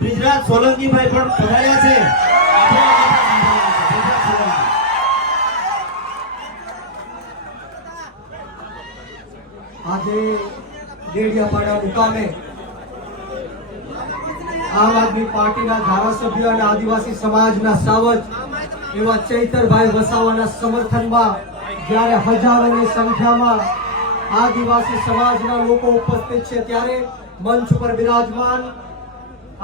બ્રિજરાજ સોલંકીભાઈ પણ પધાર્યા છે. આજે ડેડિયાપાડા મુકામે આમ આદમી પાર્ટીના ધારાસભ્ય અને આદિવાસી સમાજના સાવજ એવા ચૈતરભાઈ વસાવાના સમર્થનમાં જ્યારે હજારોની સંખ્યામાં આદિવાસી સમાજના લોકો ઉપસ્થિત છે ત્યારે મંચ પર બિરાજમાન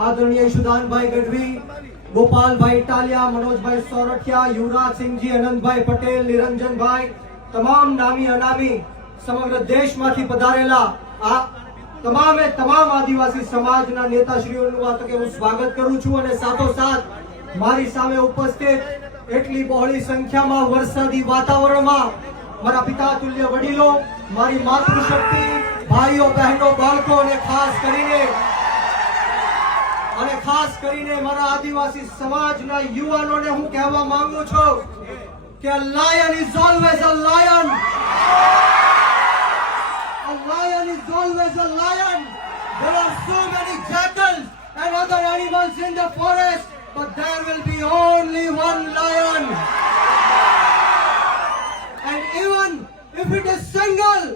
આદરણીય ઈશુદાનભાઈ ગઢવી, ગોપાલભાઈ ટાલિયા, મનોજભાઈ સોરઠિયા, યુવરાજસિંહજી, અનંતભાઈ પટેલ, નિરંજનભાઈ, તમામ નામી અનામી સમગ્ર દેશમાંથી પધારેલા આ તમામ આદિવાસી સમાજના નેતાશ્રીઓનું આ તકે હું સ્વાગત કરું છું. અને સાથોસાથ મારી સામે ઉપસ્થિત એટલી બહોળી સંખ્યામાં વરસાદી વાતાવરણમાં મારા પિતા તુલ્ય વડીલો, મારી માતૃશક્તિ, ભાઈઓ બહેનો બાળકો અને ખાસ કરીને મારા આદિવાસી સમાજના યુવાનોને હું કહેવા માંગુ છું કે lion is always a lion. A lion is always a lion. There are so many jackals and other animals in the forest, but there will be only one lion. And even if it is single,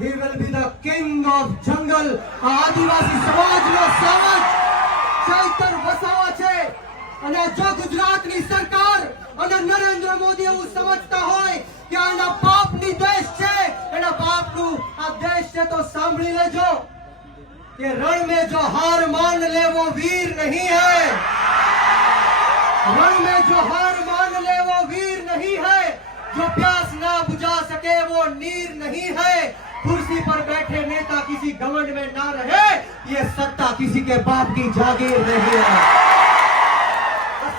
he will be the king of jungle. આદિવાસી સમાજનો સાવજ ચૈતર વસાવા છે. અને જો ગુજરાતની સરકાર અને નરેન્દ્ર મોદી એવું સમજતા હોય કે આના બાપની દેશ છે, એના બાપનું આ દેશ છે, તો સાંભળી લેજો કે રણ में जो हार मान ले वो वीर नहीं है. रण में जो हार मान ले वो वीर नहीं है. जो प्यास ना बुझा सके वो नीर नहीं है. कुर्सी पर बैठे नेता किसी घमंड में ना रहे. ये सत्ता किसी के बाप की जागीर नहीं है.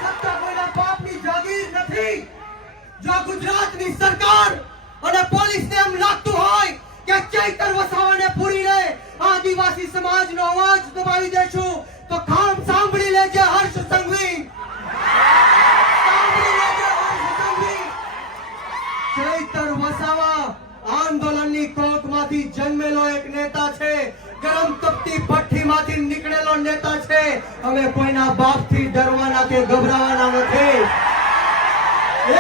सत्ता कोईना बापनी जागीर નથી. જો ગુજરાતની સરકાર અને પોલીસને એમ લાગતું હોય કે ચૈતર વસાવાને પૂરીને આદિવાસી સમાજનો અવાજ દબાવી દેશું, તો કામ સાંભળી લેજે હર્ષ સંઘવી. ચૈતર વસાવા આંદોલનની કોકમાંથી જન્મેલો એક નેતા છે. ગરમ તપતી ભઠ્ઠીમાંથી નીકળેલો નેતા છે. અમે કોઈના બાપથી ડરવાના કે ગભરાવાના નથી.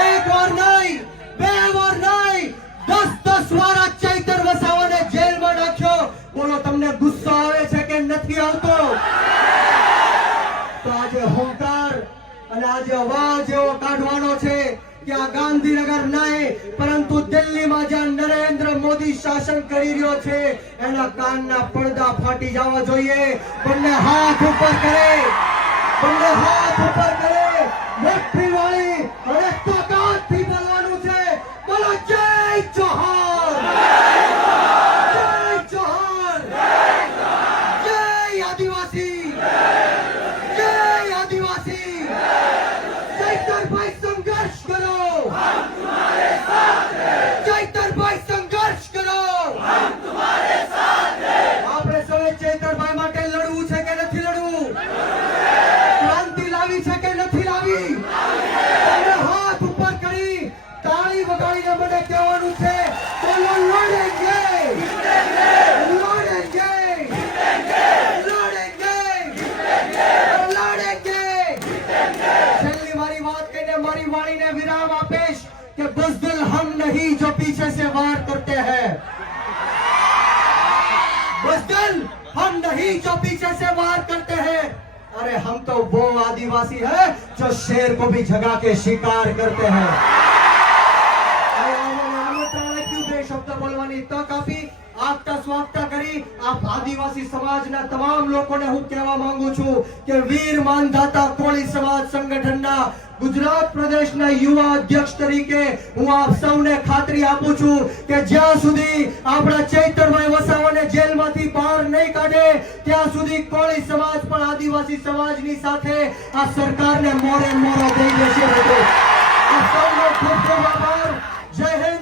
એક વાર નહીં, બે વાર નહીં, 10 વાર આ ચૈતર વસાવાને જેલમાં નાખ્યો. બોલો, તમને ગુસ્સો આવે છે કે નથી આવતો? તો આજે હુંકાર અને આજે અવાજ એવો કાઢવાનો છે કે આ ગાંધીનગર નહીં પરંતુ દિલ્હીમાં જ્યાં નરેન્દ્ર મોદી શાસન કરી રહ્યો છે એના કાનના પડદા ફાટી જવા જોઈએ. બંને હાથ ઉપર કરે, બંને હાથ ઉપર કરે. મુઠ્ઠી વાળી અને તાકાતથી બોલવાનું છે. બોલો, જય જોહર, જય જોહર, જય આદિવાસી, જય આદિવાસી. ચૈતરભાઈ સંઘર્ષ કરો, ચૈતરભાઈ સંઘર્ષ કરો. આપણે સૌએ ચૈતરભાઈ માટે લડવું છે કે નથી લડવું? ક્રાંતિ લાવી છે કે નથી લાવી? તમને હાથ ઉપર કરી તાળી વગાડીને મને કહેવાનું છે, બોલો, લડેંગે, લડેંગે, લડેંગે, લડેંગે. છેલ્લી મારી વાત કહીને મારી વાણીને વિરામ આપીશ કે બુઝદિલ हम नहीं जो पीछे से वार करते हैं. बुज़दिल हम नहीं जो पीछे से वार करते हैं. अरे हम तो वो आदिवासी है जो शेर को भी जगा के शिकार करते हैं. શબ્દ બોલવાની તક આપી, આગતા સ્વાગતા કરી આપ આદિવાસી સમાજના તમામ લોકોને હું કહેવા માંગુ છું કે વીર માનધાતા કોળી સમાજ સંગઠનના ગુજરાત પ્રદેશના યુવા અધ્યક્ષ તરીકે હું આપ સૌને ખાતરી આપું છું કે જ્યાં સુધી આપણા ચૈતરભાઈ વસાવાને જેલમાંથી બહાર નહીં કાઢે ત્યાં સુધી કોળી સમાજ પણ આદિવાસી સમાજની સાથે આ સરકારને મોરે મોરો દઈ દેશે. આ સૌનો ખૂબ ખૂબ આભાર. જય હિન્દ.